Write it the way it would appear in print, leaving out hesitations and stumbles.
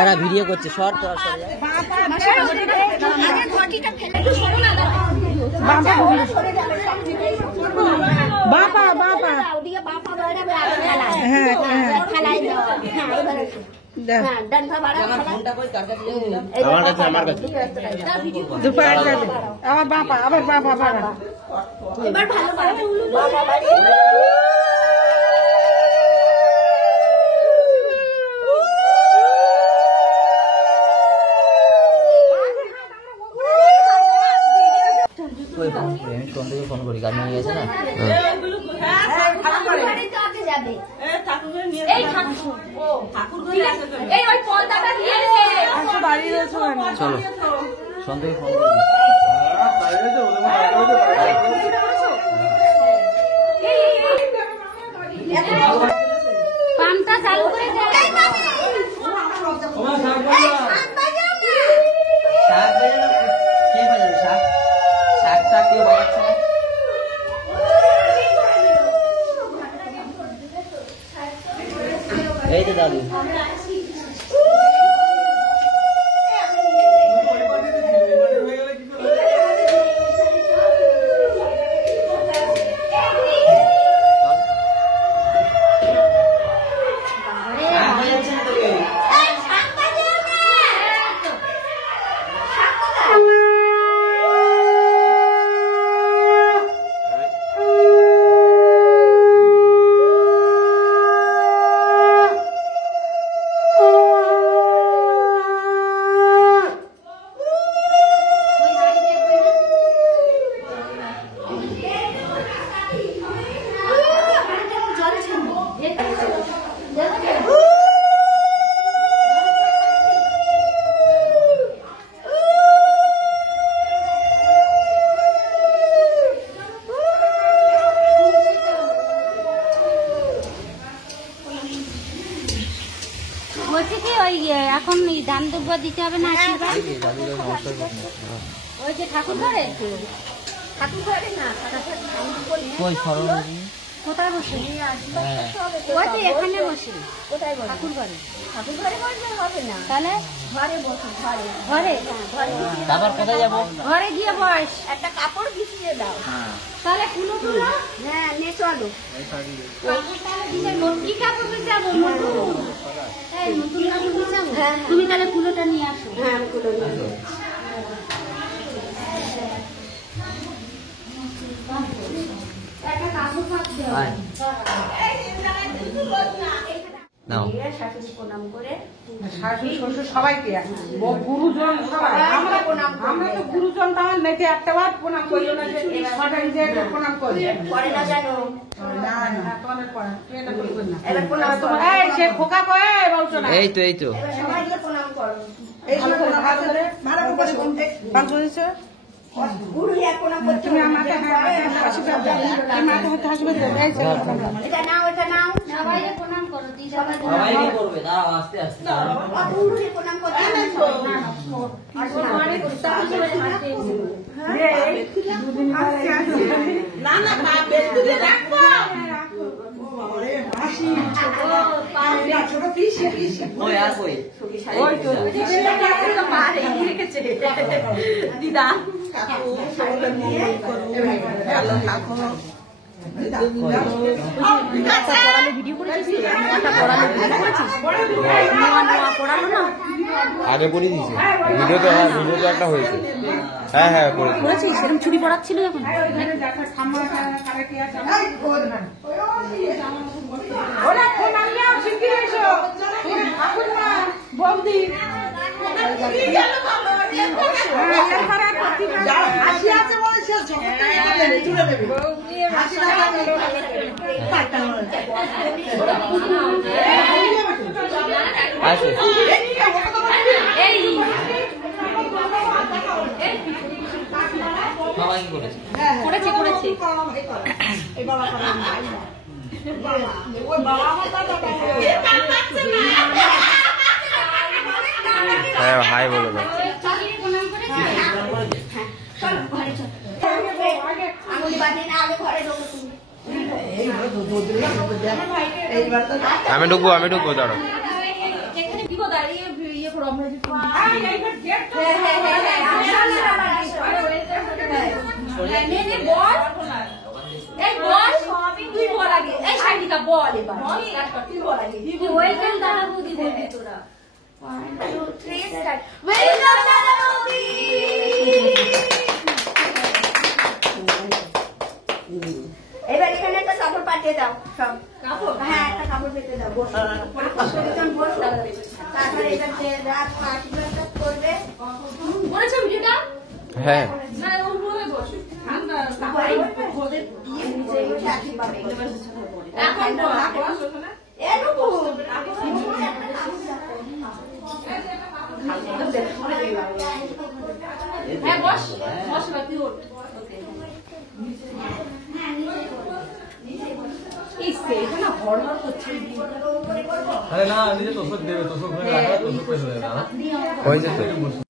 যারা ভিডিও করছে সর তো বাবা বাবা আবার বাবা আবার বাবা বাবা এবার ভালো ফোন করি গাড়ি নিয়ে গেছে না চলো সন্ধ্যে ফোন করি পাম্পটা চালু করে এই তো দাদু বলছি কি ওই এখন দান দুব্বা দিতে হবে না ওই যে ঠাকুর ঘরে না কোথায় বসে ওই যে এখানে বসে কোথায় ঠাকুর ঘরে বসলে হবে না তাহলে ঘরে বসে ঘরে তারপর কোথায় যাবো ঘরে গিয়ে বস একটা কাপড় বিছিয়ে দাও তাহলে কুলো হ্যাঁ নে চলো কি কাপড় বিছাবো তুমি তাহলে কুলোটা নিয়ে আসো হ্যাঁ কুলো নিয়ে আসো সবাইকে গুরুজন সবাই আমরা তো গুরুজন তাহলে নেটে একটা বার প্রণাম করি প্রণাম করি সে খোকা কয়ে বলছো না এই তো প্রণাম করো ভালো করেছো তুমি আমাকে আশীর্বাদ দাও মাথা হতে হাসবে এটা নাও সবাইকে প্রণাম করো সবাইকে করবে দাঁড়াও আস্তে আস্তে প্রণাম করতে না রাখবো দিদা আগে পড়ে দিয়েছে ভিডিওতে একটা হয়েছে হ্যাঁ করেছিস সেরকম ছুটি পড়াচ্ছিল এখন বৌদি আসো বাবা কি করেছে করেছে হ্যাঁ হাই বলে দাও আমি ঢুকবো দাঁড়ো ওয়েলকাম দাদা বৌদি বলবি তোরা। 1 2 3 স্টার্ট। ওয়েলকাম দাদা বৌদি। এবার এখানে একটা কাপড় পাঠিয়ে দাও সব কাপড়, হ্যাঁ একটা কাপড় পেতে দাও, বসো বসো। তারপরে এটা যে রাত পাঁচগুলো করবে, বলেছো ভিডিওটা? হ্যাঁ এখন হ্যাঁ বস বস বাকি ওঠ। আরে না নিজে তোষক দেবে, তোষক হয়ে রাখা, তোষক হয়ে যাবে না হয়েছে তো।